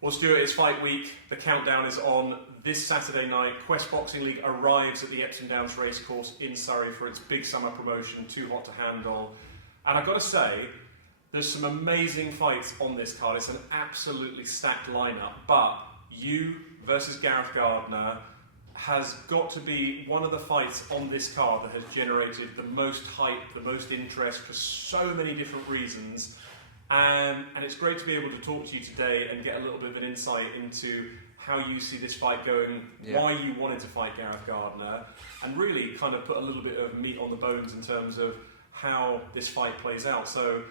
Well, Stuart, it's fight week. The countdown is on. This Saturday night, Quest Boxing League arrives at the Epsom Downs Racecourse in Surrey for its big summer promotion, Too Hot to Handle. And I've got to say, there's some amazing fights on this card. It's an absolutely stacked lineup. But you versus Gareth Gardner has got to be one of the fights on this card that has generated the most hype, the most interest for so many different reasons. And it's great to be able to talk to you today and get a little bit of an insight into how you see this fight going, why you wanted to fight Gareth Gardner, and really kind of put a little bit of meat on the bones in terms of how this fight plays out. So,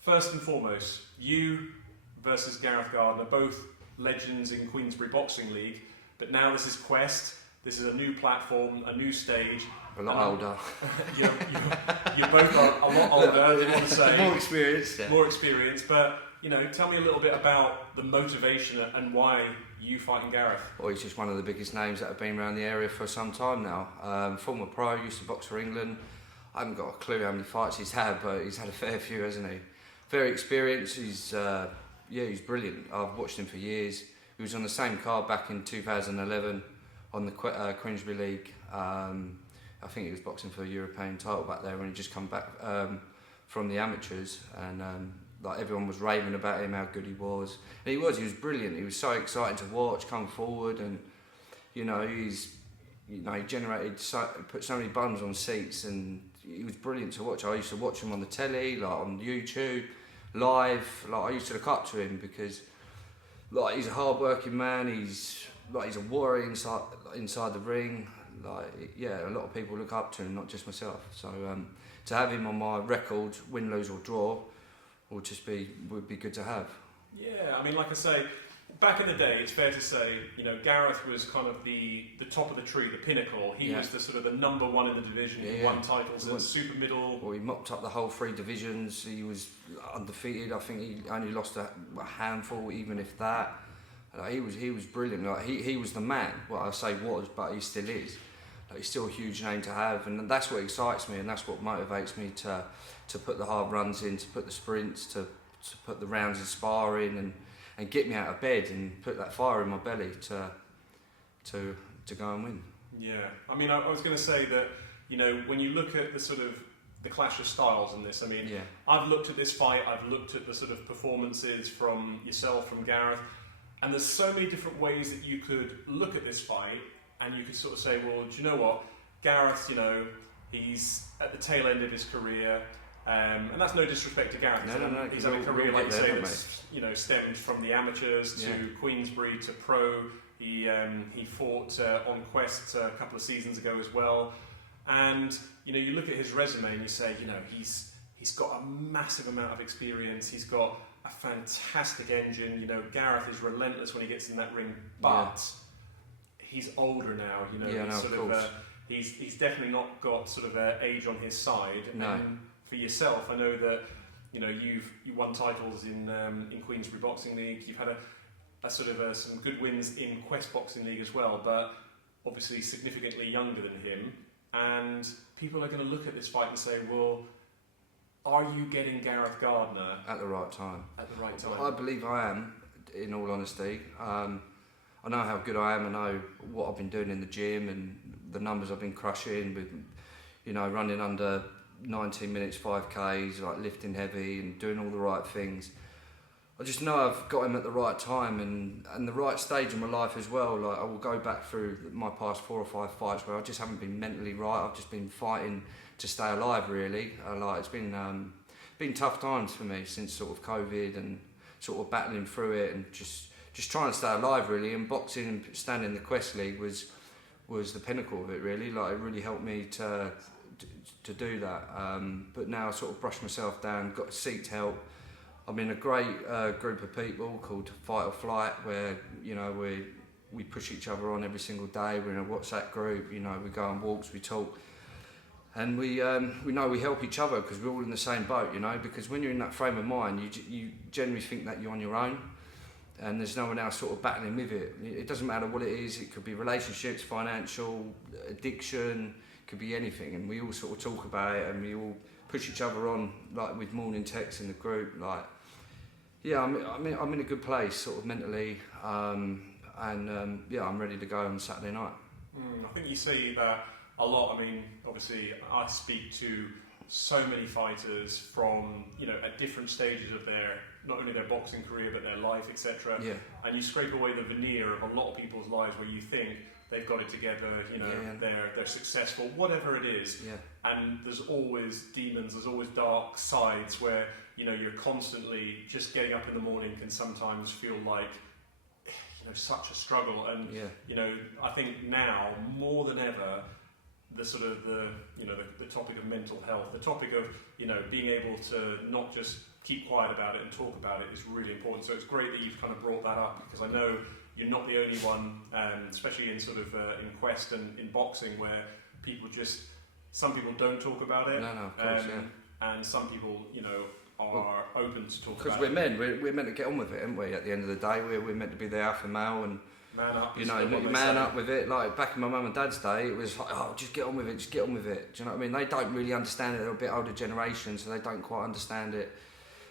first and foremost, you versus Gareth Gardner, both legends in Queensbury Boxing League, but now this is Quest. This is a new platform, a new stage. A lot older. You both are a lot older, I didn't want to say. More experienced. Yeah. More experienced, but tell me a little bit about the motivation and why you fighting Gareth. Well, he's just one of the biggest names that have been around the area for some time now. Former pro, used to box for England. I haven't got a clue how many fights he's had, but he's had a fair few, hasn't he? Very experienced. He's brilliant. I've watched him for years. He was on the same card back in 2011 on the Queensbury League. I think he was boxing for a European title back there when he just come back from the amateurs, and everyone was raving about him, how good he was. And he was brilliant. He was so exciting to watch, come forward, and he put so many bums on seats, and he was brilliant to watch. I used to watch him on the telly, on YouTube, live. I used to look up to him because he's a hard-working man. He's a warrior inside the ring. A lot of people look up to him, not just myself. So to have him on my record, win, lose or draw, would be good to have. Yeah, I mean, like I say, back in the day, it's fair to say, Gareth was kind of the top of the tree, the pinnacle. He was the sort of the number one in the division. He won titles at Super Middle. Well, he mopped up the whole 3 divisions. He was undefeated. I think he only lost a handful, even if that. He was brilliant. He was the man. Well, I say was, but he still is. He's still a huge name to have, and that's what excites me, and that's what motivates me to put the hard runs in, to put the sprints, to put the rounds in sparring, and get me out of bed and put that fire in my belly to go and win. Yeah, I mean, I was going to say that when you look at the sort of the clash of styles in this, I mean, I've looked at this fight, I've looked at the sort of performances from yourself, from Gareth. And there's so many different ways that you could look at this fight, and you could sort of say, well, do you know what? Gareth, he's at the tail end of his career, and that's no disrespect to Gareth. No. He's had a career, like you say, that's stemmed from the amateurs to Queensbury to pro. He fought on Quest a couple of seasons ago as well. And you look at his resume and you say, he's got a massive amount of experience. He's got a fantastic engine. Gareth is relentless when he gets in that ring, but he's older now. He's definitely not got sort of age on his side. No. And for yourself, I know that you won titles in Queensbury Boxing League. You've had a sort of some good wins in Quest Boxing League as well, but obviously significantly younger than him. And people are going to look at this fight and say, well, are you getting Gareth Gardner at the right time? At the right time. I believe I am, in all honesty. I know how good I am. I know what I've been doing in the gym and the numbers I've been crushing with, running under 19 minutes 5Ks, lifting heavy and doing all the right things. I just know I've got him at the right time and the right stage in my life as well. I will go back through my past 4 or 5 fights where I just haven't been mentally right. I've just been fighting to stay alive, really. It's been tough times for me since sort of COVID and sort of battling through it and just trying to stay alive, really. And boxing and standing in the Quest League was the pinnacle of it, really. It really helped me to do that. But now I sort of brushed myself down, got seeked help. I'm in a great group of people called Fight or Flight, where we push each other on every single day. We're in a WhatsApp group. We go on walks, we talk. And we know we help each other because we're all in the same boat, because when you're in that frame of mind, you generally think that you're on your own and there's no one else sort of battling with it. It doesn't matter what it is. It could be relationships, financial, addiction, it could be anything. And we all sort of talk about it and we all push each other on, with morning texts in the group, Yeah, I'm in a good place, sort of mentally, yeah, I'm ready to go on Saturday night. I think you say that a lot. I mean, obviously, I speak to so many fighters from, at different stages of not only their boxing career, but their life, etc. Yeah. And you scrape away the veneer of a lot of people's lives where you think they've got it together, they're successful, whatever it is. Yeah. And there's always demons, there's always dark sides where, you're constantly just getting up in the morning can sometimes feel like, such a struggle. And, I think now, more than ever, the sort of the topic of mental health, the topic of being able to not just keep quiet about it and talk about it is really important. So it's great that you've kind of brought that up, because I know you're not the only one, especially in sort of in Quest and in boxing, where some people don't talk about it. No, of course, and some people are open to talk about it. Because we're men, we're meant to get on with it, aren't we? At the end of the day, we're meant to be the alpha male and man up. Man up with it. Like back in my mum and dad's day, it was like, just get on with it, Do you know what I mean? They don't really understand it. They're a bit older generation, so they don't quite understand it.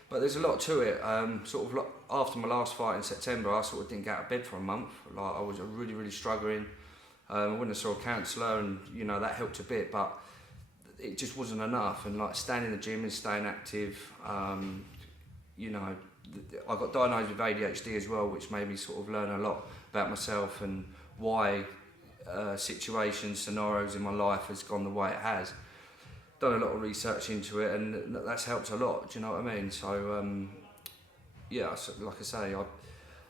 But there's a lot to it. Sort of after my last fight in September, I sort of didn't get out of bed for a month. Like I was really, really struggling. I went and saw a counsellor, and that helped a bit, but it just wasn't enough. And like staying in the gym and staying active, I got diagnosed with ADHD as well, which made me sort of learn a lot about myself and why situations, scenarios in my life has gone the way it has. Done a lot of research into it, and that's helped a lot. Do you know what I mean? So like I say,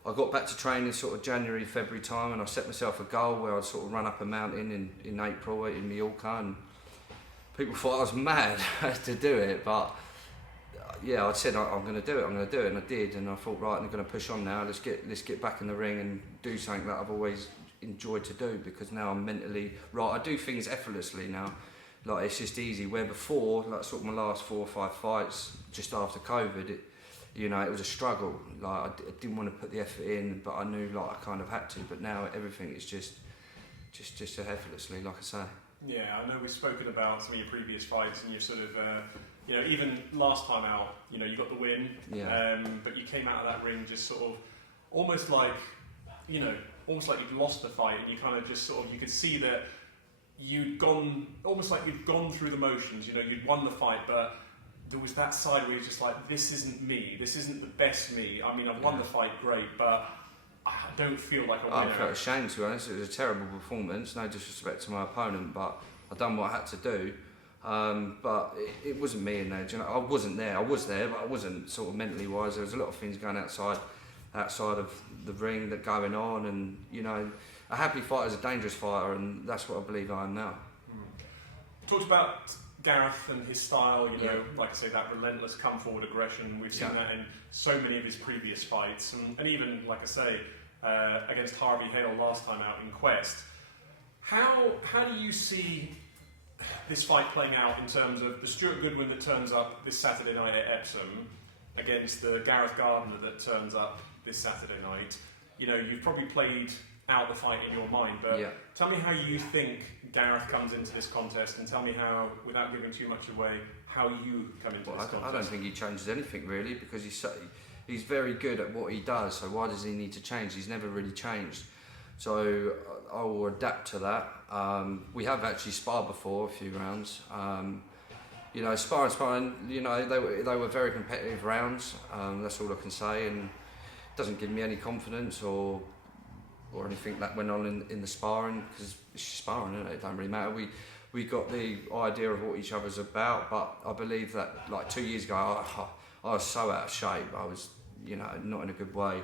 I got back to training sort of January, February time, and I set myself a goal where I'd sort of run up a mountain in April in Mallorca, and people thought I was mad to do it, but I said I'm going to do it, and I did, and I thought, right, I'm going to push on now. Let's get back in the ring and do something that I've always enjoyed to do, because now I'm mentally right. I do things effortlessly now, like it's just easy. Where before, like sort of my last 4 or 5 fights just after COVID, it was a struggle. Like I didn't want to put the effort in, but I knew like I kind of had to. But now everything is just effortlessly, like I say. Yeah, I know we've spoken about some of your previous fights, and you've sort of, even last time out, you got the win, but you came out of that ring just sort of almost like you'd lost the fight, and you kind of just sort of, you could see that you'd gone through the motions, you'd won the fight, but there was that side where you're just like, this isn't me, this isn't the best me. I mean, I've won the fight, great, but I don't feel like a winner. I felt ashamed, to be honest. It was a terrible performance, no disrespect to my opponent, but I done what I had to do. But it wasn't me in there. I wasn't there. I was there, but I wasn't sort of mentally wise. There was a lot of things going outside of the ring that going on, and a happy fighter is a dangerous fighter, and that's what I believe I am now. Talked about Gareth and his style, like I say, that relentless come forward aggression. We've seen that in so many of his previous fights, and even, like I say, against Harvey Hale last time out in Quest. How do you see this fight playing out in terms of the Stuart Goodwin that turns up this Saturday night at Epsom against the Gareth Gardner that turns up this Saturday night? You've probably played out the fight in your mind, but tell me how you think Gareth comes into this contest, and tell me how, without giving too much away, how you come into this contest. I don't think he changes anything really, because he's very good at what he does, so why does he need to change? He's never really changed. So I will adapt to that. We have actually sparred before, a few rounds. Sparring, they were very competitive rounds. That's all I can say, and it doesn't give me any confidence or anything that went on in the sparring, because it's sparring, isn't it? It don't really matter. We got the idea of what each other's about, but I believe that like 2 years ago, I was so out of shape. I was, not in a good way.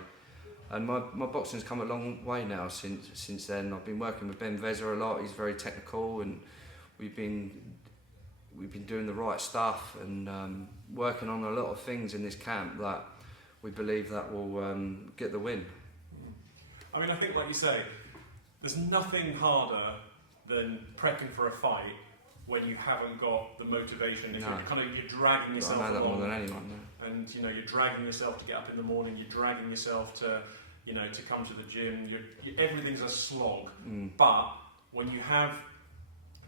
And my boxing's come a long way now since then. I've been working with Ben Veza a lot. He's very technical, and we've been doing the right stuff and working on a lot of things in this camp that we believe that will get the win. I mean, I think, like you say, there's nothing harder than prepping for a fight when you haven't got the motivation. If you're dragging yourself along. I know that more than anyone. Yeah. And you're dragging yourself to get up in the morning. You're dragging yourself to come to the gym. Everything's a slog. But when you have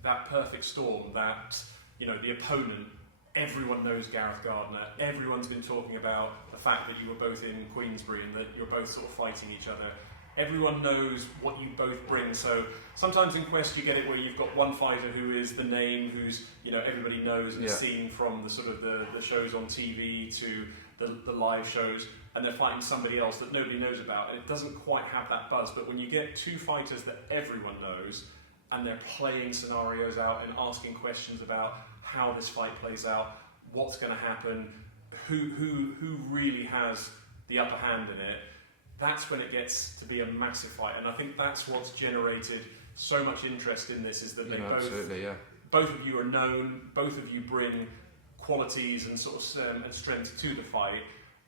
that perfect storm, that the opponent everyone knows Gareth Gardner. Everyone's been talking about the fact that you were both in Queensbury and that you're both sort of fighting each other. Everyone knows what you both bring. So sometimes in Quest you get it where you've got one fighter who is the name, who's, you know, everybody knows and seen from the sort of the shows on TV to the live shows, and they're fighting somebody else that nobody knows about, and it doesn't quite have that buzz. But when you get two fighters that everyone knows, and they're playing scenarios out and asking questions about how this fight plays out, what's going to happen, who really has the upper hand in it, that's when it gets to be a massive fight. And I think that's what's generated so much interest in this, is that they both of you are known, both of you bring qualities and sort of and strength to the fight.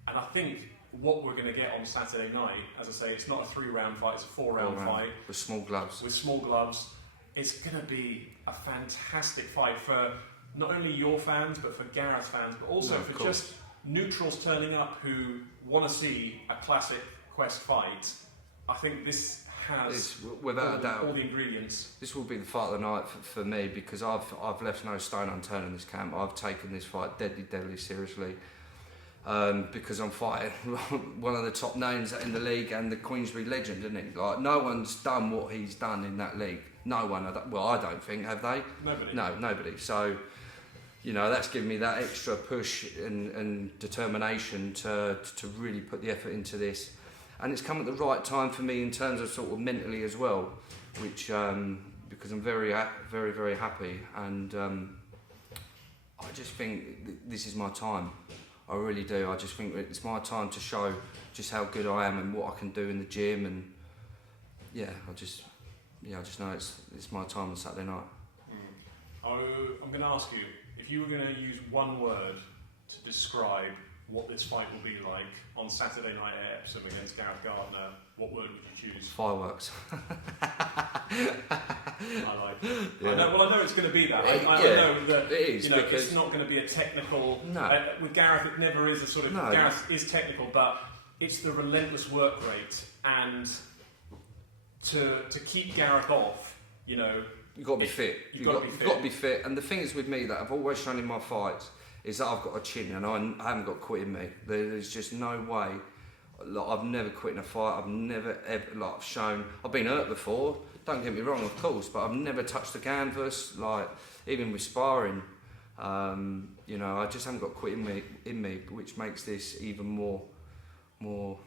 And I think what we're going to get on Saturday night, as I say, it's not a 3-round fight, it's a 4-round fight. With small gloves. With small gloves. It's going to be a fantastic fight for not only your fans, but for Gareth's fans, but also for just neutrals turning up who want to see a classic Quest fight. I think this has without a doubt all the ingredients. This will be the fight of the night for me, because I've left no stone unturned in this camp. I've taken this fight deadly seriously, because I'm fighting one of the top names in the league and the Queensbury legend, isn't it? Like, no one's done what he's done in that league. No one. I don't think, have they? Nobody. No, nobody. So, you know, that's given me that extra push and determination to really put the effort into this. And it's come at the right time for me in terms of sort of mentally as well, which because I'm very happy, and I just think this is my time. I really do. I just think it's my time to show just how good I am and what I can do in the gym, and I just know it's my time on Saturday night. I'm going to ask you, if you were going to use one word to describe what this fight will be like on Saturday night at Epsom against Gareth Gardner, what word would you choose? Fireworks. I like it. Yeah. I know it's going to be that. I know that it is, it's not going to be a technical. No. With Gareth, it never is a sort of. No. Gareth is technical, but it's the relentless work rate, and to keep Gareth off, you know. You've got to be fit. You've got to be fit. And the thing is with me that I've always shown in my fights is that I've got a chin, and I haven't got quit in me. There's just no way. Like, I've never quit in a fight. I've never ever shown. I've been hurt before. Don't get me wrong, of course, but I've never touched the canvas. Like, even with sparring, you know, I just haven't got quit in me, which makes this even more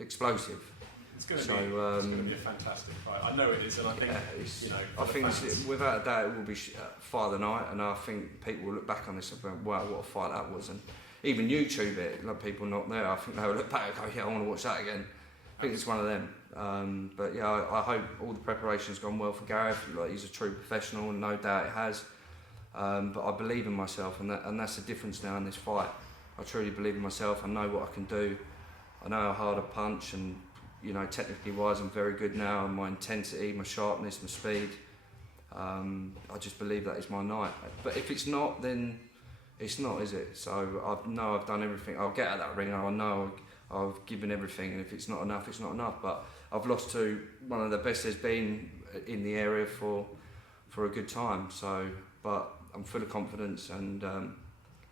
explosive. It's going to be a fantastic fight. I know it is, and I think I think without a doubt it will be fight of the night, and I think people will look back on this and go, "Wow, what a fight that was!" And even YouTube it, like people not there, I think they'll look back and go, "Yeah, I want to watch that again." I think it's one of them. But yeah, I hope all the preparation's gone well for Gareth. Like, he's a true professional, and no doubt it has. But I believe in myself, and that's the difference now in this fight. I truly believe in myself. I know what I can do. I know how hard I punch, and you know, technically wise, I'm very good now, and my intensity, my sharpness, my speed. I just believe that is my night. But if it's not, then it's not, is it? So I know I've done everything. I'll get out of that ring, and I know I've given everything, and if it's not enough, it's not enough. But I've lost to one of the best there's been in the area for a good time. So, but I'm full of confidence, and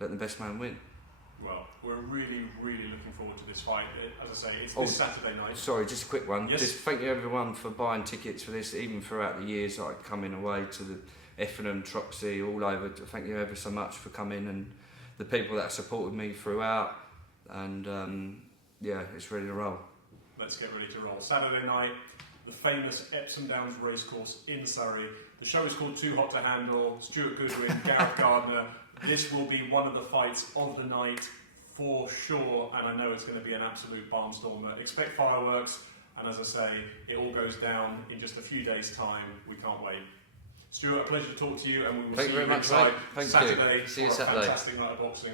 let the best man win. Well, we're really, really looking forward to this fight. As I say, it's this Saturday night. Sorry, just a quick one. Yes. Just thank you everyone for buying tickets for this, even throughout the years, like coming away to the Effingham, Troxy, all over. Thank you ever so much for coming, and the people that supported me throughout. And it's ready to roll. Let's get ready to roll. Saturday night, the famous Epsom Downs Racecourse in Surrey. The show is called Too Hot to Handle. Stuart Goodwin, Gareth Gardner. This will be one of the fights of the night for sure, and I know it's going to be an absolute barnstormer. Expect fireworks, and as I say, it all goes down in just a few days' time. We can't wait. Stuart, a pleasure to talk to you, and we will see you inside Saturday for a fantastic night of boxing.